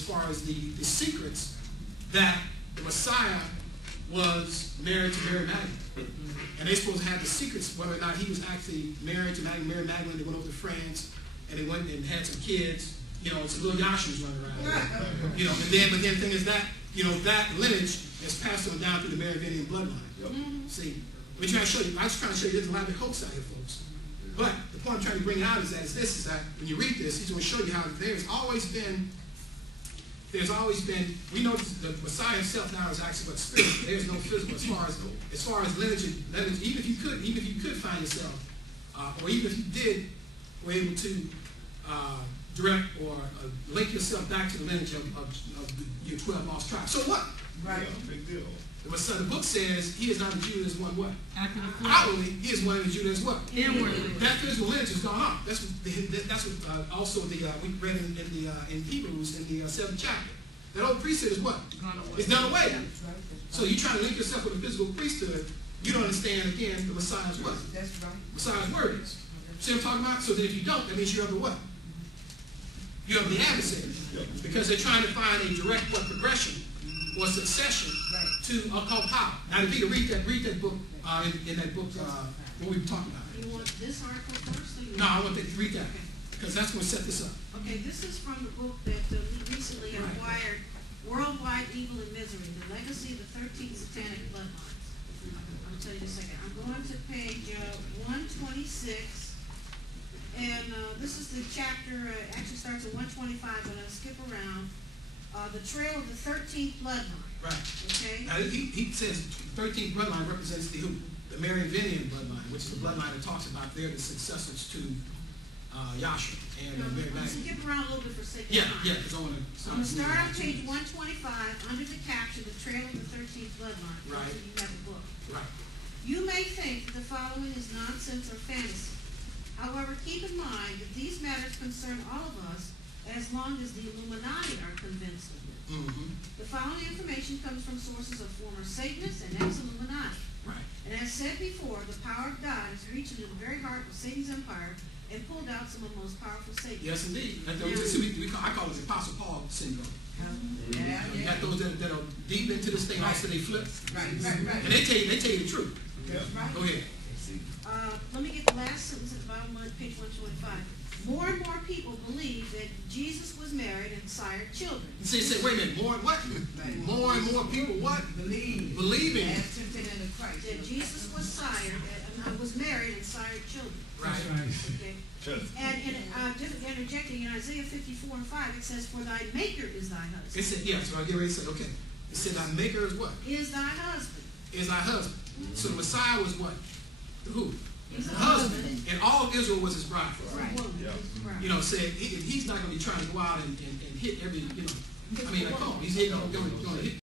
far as the secrets that the Messiah was married to Mary Magdalene. And they supposed to have the secrets whether or not he was actually married to Mary Magdalene. They went over to France and they went and had some kids. You know, some little Yashu's running around. You know, but then the thing is that, you know, that lineage is passed on down through the Merovingian bloodline. Yep. See, we're trying to show you. I was trying to show you there's a lot of hoax out here, folks. But the point I'm trying to bring out is that when you read this, he's going to show you how there's always been. We know the Messiah himself now is actually but spirit. There's no physical as far as lineage. Even if you could find yourself, or even if you did, were able to direct or link yourself back to the lineage of your 12 lost tribes. So what? Right. Yeah, big deal. The book says he is not a Jew as one what? Outwardly, he is one of the Jew as what? Inwardly. That physical lineage has gone up. That's what also we read in Hebrews in the 7th chapter. That old priesthood is what? It's done away. So you try to link yourself with a physical priesthood, you don't understand again the Messiah's what? That's right. Messiah's words. See what I'm talking about? So that if you don't, that means you're of the what? You're of the adversary. Because they're trying to find a direct progression or succession to occult power. Now, if you read that book, in that book, what we were talking about. You want this article first? No, I want to read that. Because that's going to set this up. Okay, this is from the book that we recently acquired, Worldwide Evil and Misery, The Legacy of the 13 Satanic Bloodlines. I'll tell you in a second. I'm going to page 126. And this is the chapter, actually starts at 125, but I'll skip around. The Trail of the 13th Bloodline. Right. Okay? Now, he says 13th bloodline represents the Merovingian bloodline, which is the bloodline that talks about they're the successors to Yahshua and Mary Magdalene. Skip around a little bit for sake of Yeah, time. because I want to. I'm going to start on page 125 under the caption, The Trail of the 13th Bloodline. Right. You have a book. Right. You may think that the following is nonsense or fantasy. However, keep in mind that these matters concern all of us as long as the Illuminati are convinced of it. Mm-hmm. The following information comes from sources of former Satanists and ex-Illuminati. Right. And as said before, the power of God has reached into the very heart of Satan's empire and pulled out some of the most powerful Satanists. Yes, indeed. I call it the Apostle Paul syndrome. Yeah. You got those that are deep into this thing, also they flip. Right. And they tell you the truth. Yeah. Right. Go ahead. Let me get the last sentence at the bottom of page 125. More and more people believe that Jesus was married and sired children. Say, wait a minute, more what? More and more people what? Believing. That Jesus was married and sired children. Right. Okay. And just interjecting in Isaiah 54 and 5, it says, "For thy maker is thy husband." It said, yeah, so I get ready to say, okay. It said, thy maker is what? Is thy husband. Is thy husband. Mm-hmm. So the Messiah was what? The who? He's the a husband. And all of Israel was his bride. Right. Yeah. You know, said he's not going to be trying to go out and hit every, you know. I mean, like, come on, he's going to hit